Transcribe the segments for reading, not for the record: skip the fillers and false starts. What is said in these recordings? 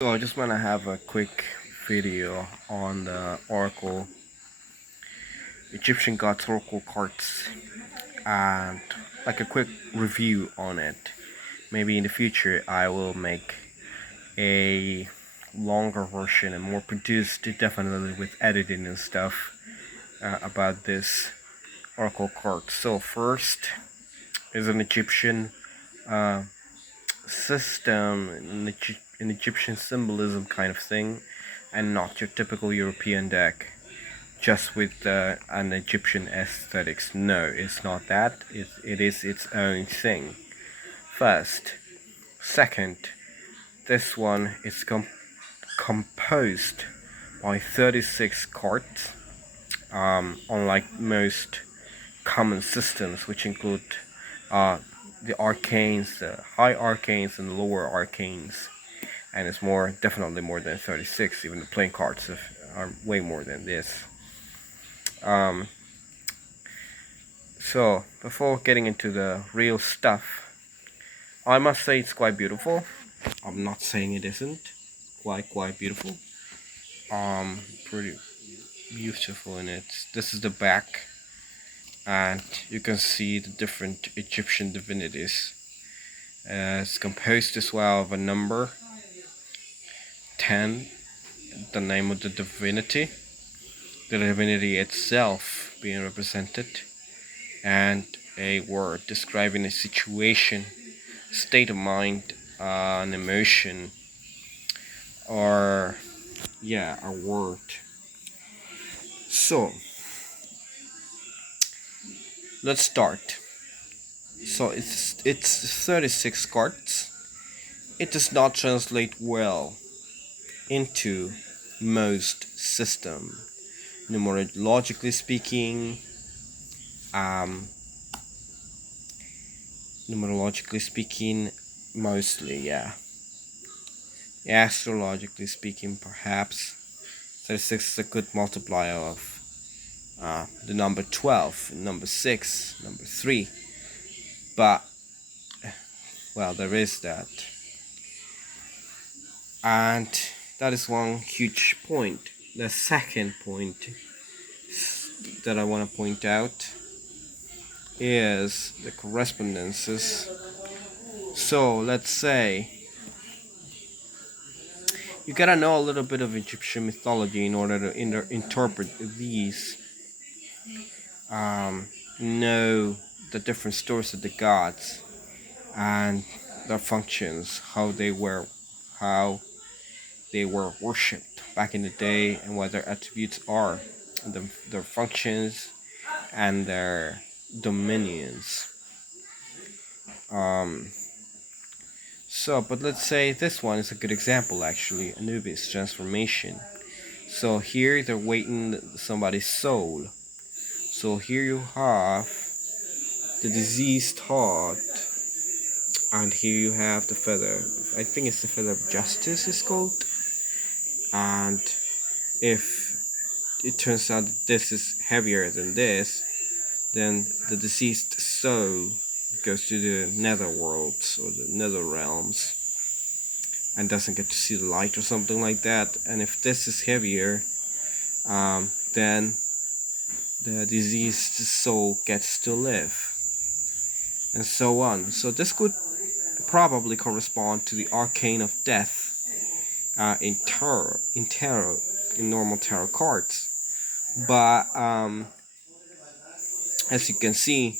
So I just want to have a quick video on the Oracle Egyptian gods Oracle cards and like a quick review on it. Maybe in the future I will make a longer version and more produced, definitely with editing and stuff about this Oracle card. So first is an Egyptian uh, system, an Egyptian symbolism kind of thing, and not your typical European deck just with an Egyptian aesthetics. No, it's not that. It is its own thing. First, second, this one is composed by 36 cards. Unlike most common systems, which include uh, the arcanes, the high arcanes, and the lower arcanes, and it's definitely more than 36. Even the playing cards are way more than this. So, before getting into the real stuff, I must say it's quite beautiful. I'm not saying it isn't. Quite beautiful. Pretty beautiful in it. This is the back, and you can see the different Egyptian divinities. It's composed as well of a number 10, the name of the divinity itself being represented, and a word describing a situation, state of mind, an emotion, or a word. So let's start. So it's 36 cards. It does not translate well into most system. Numerologically speaking, um, mostly, yeah. Astrologically speaking, perhaps 36 is a good multiplier of the number 12, number 6, number 3. But, well, there is that. And that is one huge point. The second point that I want to point out is the correspondences. So let's say you gotta know a little bit of Egyptian mythology in order to interpret these. Know the different stories of the gods and their functions, how they were worshipped back in the day, and what their attributes are, their functions, and their dominions. But let's say this one is a good example actually, Anubis transformation. So here they're waiting somebody's soul. So here you have the diseased heart, and here you have the feather. I think it's the feather of justice is called. And if it turns out that this is heavier than this, then the deceased soul goes to the nether worlds or the nether realms and doesn't get to see the light or something like that. And if this is heavier, then the diseased soul gets to live, and so on. So this could probably correspond to the arcane of death in normal tarot cards. But as you can see,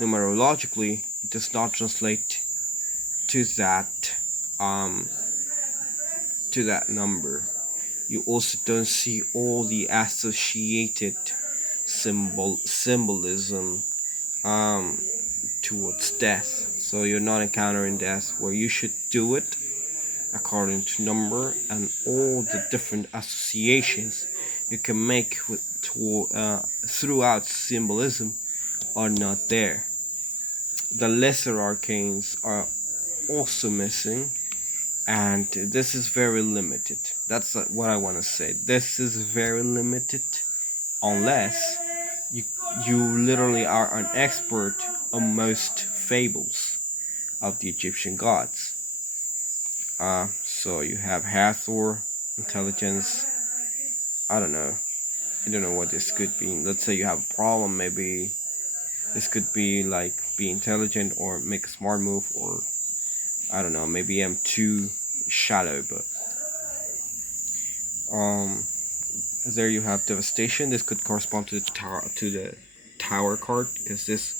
numerologically, it does not translate to that number. You also don't see all the associated symbolism towards death. So you're not encountering death where you should do it according to number, and all the different associations you can make throughout symbolism are not there. The lesser arcanes are also missing, and this is very limited. That's what I want to say. This is very limited unless you literally are an expert on most fables of the Egyptian gods. So you have Hathor, intelligence. I don't know. I don't know what this could be. Let's say you have a problem, maybe this could be like be intelligent or make a smart move, or I don't know, maybe I'm too shallow, but um there you have devastation. This could correspond to the tower card, because this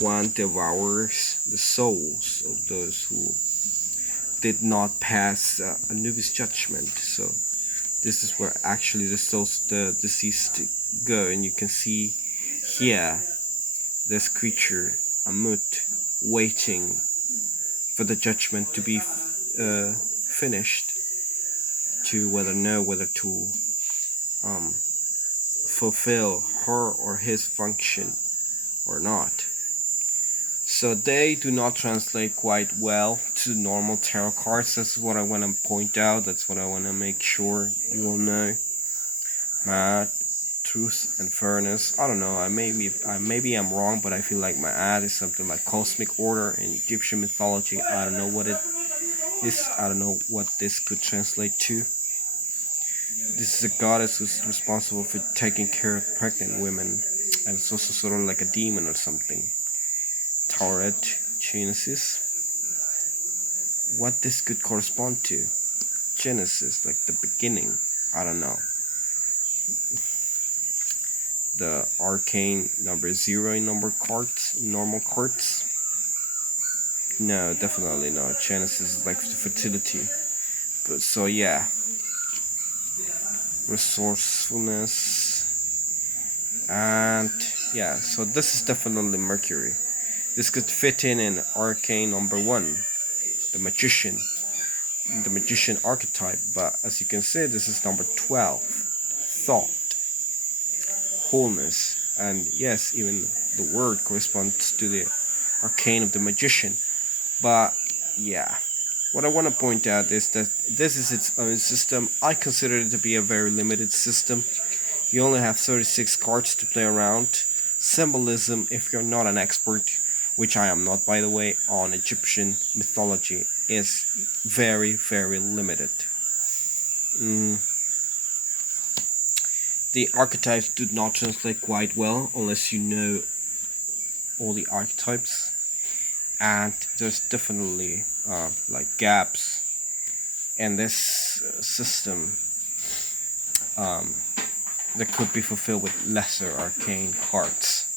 one devours the souls of those who did not pass Anubis judgment. So this is where actually the souls the deceased go, and you can see here this creature Amut waiting for the judgment to be finished, to whether to um, fulfill her or his function or not. So they do not translate quite well to normal tarot cards. That's what I want to point out. That's what I want to make sure you all know. Truth and fairness. I don't know. Maybe I'm wrong, but I feel like Ma'at is something like cosmic order in Egyptian mythology. I don't know what it is. I don't know what this could translate to. This is a goddess who's responsible for taking care of pregnant women, and it's also sort of like a demon or something. Tauret, Genesis. What this could correspond to? Genesis, like the beginning. I don't know. The arcane number 0 in normal cards. No, definitely not. Genesis is like fertility. But so yeah, resourcefulness, and yeah. So this is definitely Mercury. This could fit in arcane number 1, the magician archetype. But as you can see, this is number 12, thought, wholeness, and yes, even the word corresponds to the arcane of the magician. But yeah, what I want to point out is that this is its own system. I consider it to be a very limited system. You only have 36 cards to play around. Symbolism, if you're not an expert, which I am not, by the way, on Egyptian mythology, is very, very limited. The archetypes do not translate quite well unless you know all the archetypes, and there's definitely like gaps in this system that could be fulfilled with lesser arcane cards.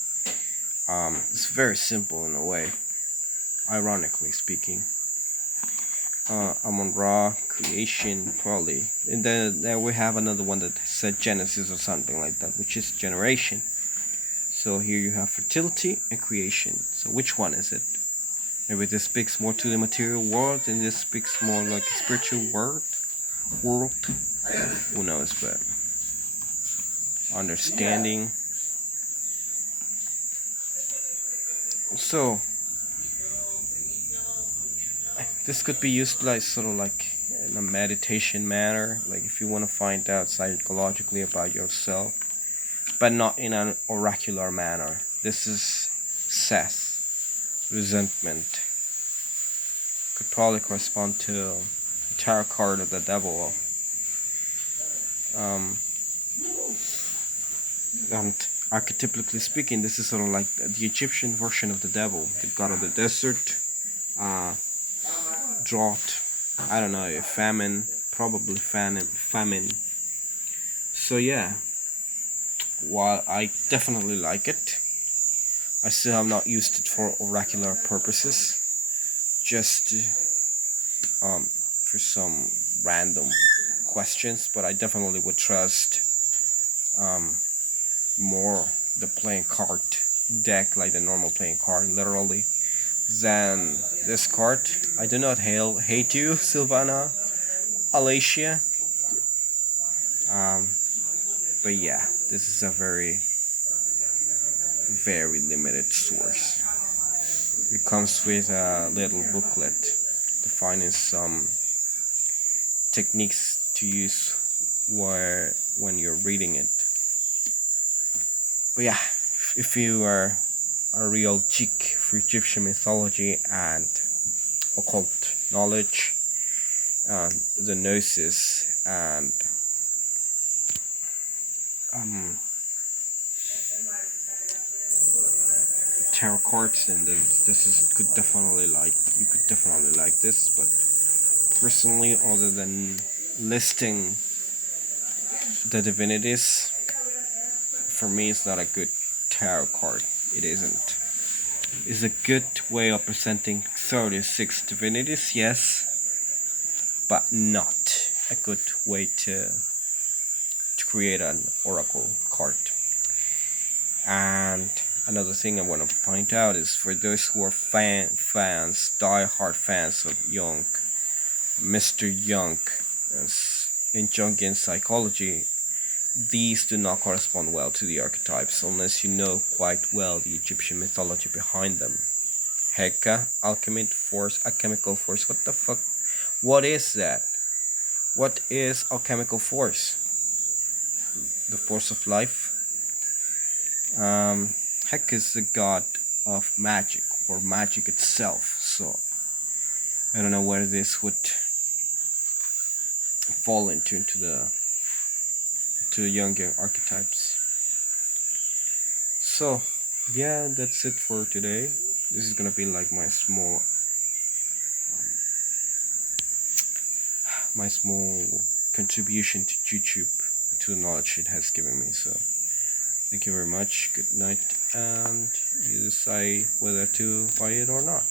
It's very simple in a way, ironically speaking. Amon Ra, creation, probably. And then there we have another one that said Genesis or something like that, which is generation. So here you have fertility and creation. So which one is it? Maybe this speaks more to the material world, and this speaks more like a spiritual world. Who knows, but understanding. So this could be used like sort of like in a meditation manner, like if you want to find out psychologically about yourself, but not in an oracular manner. This is Seth, resentment. Could probably correspond to a tarot card of the devil. And archetypically speaking, this is sort of like the Egyptian version of the devil, the god of the desert, drought, I don't know, famine, probably famine. So yeah, while I definitely like it, I still have not used it for oracular purposes, just for some random questions. But I definitely would trust more the playing card deck, like the normal playing card, literally, than this card. I do not hate you, Silvana, Alasia. But yeah, this is a very, very limited source. It comes with a little booklet defining some techniques to use when you're reading it. But yeah, if you are a real geek for Egyptian mythology and occult knowledge, the gnosis and um, tarot cards, then this is could definitely like you could definitely like this. But personally, other than listing the divinities, for me, it's not a good tarot card. It isn't. It's a good way of presenting 36 divinities, yes, but not a good way to create an oracle card. And another thing I want to point out is for those who are die-hard fans of Jung, Mr. Jung, in Jungian psychology, these do not correspond well to the archetypes unless you know quite well the Egyptian mythology behind them. Heka, alchemy, force, alchemical force. What the fuck? What is that? What is alchemical force? The force of life? Heka is the god of magic, or magic itself, so I don't know where this would fall into the Jungian archetypes. So yeah, that's it for today. This is gonna be like my small contribution to YouTube, to the knowledge it has given me. So thank you very much. Good night, and you decide whether to buy it or not.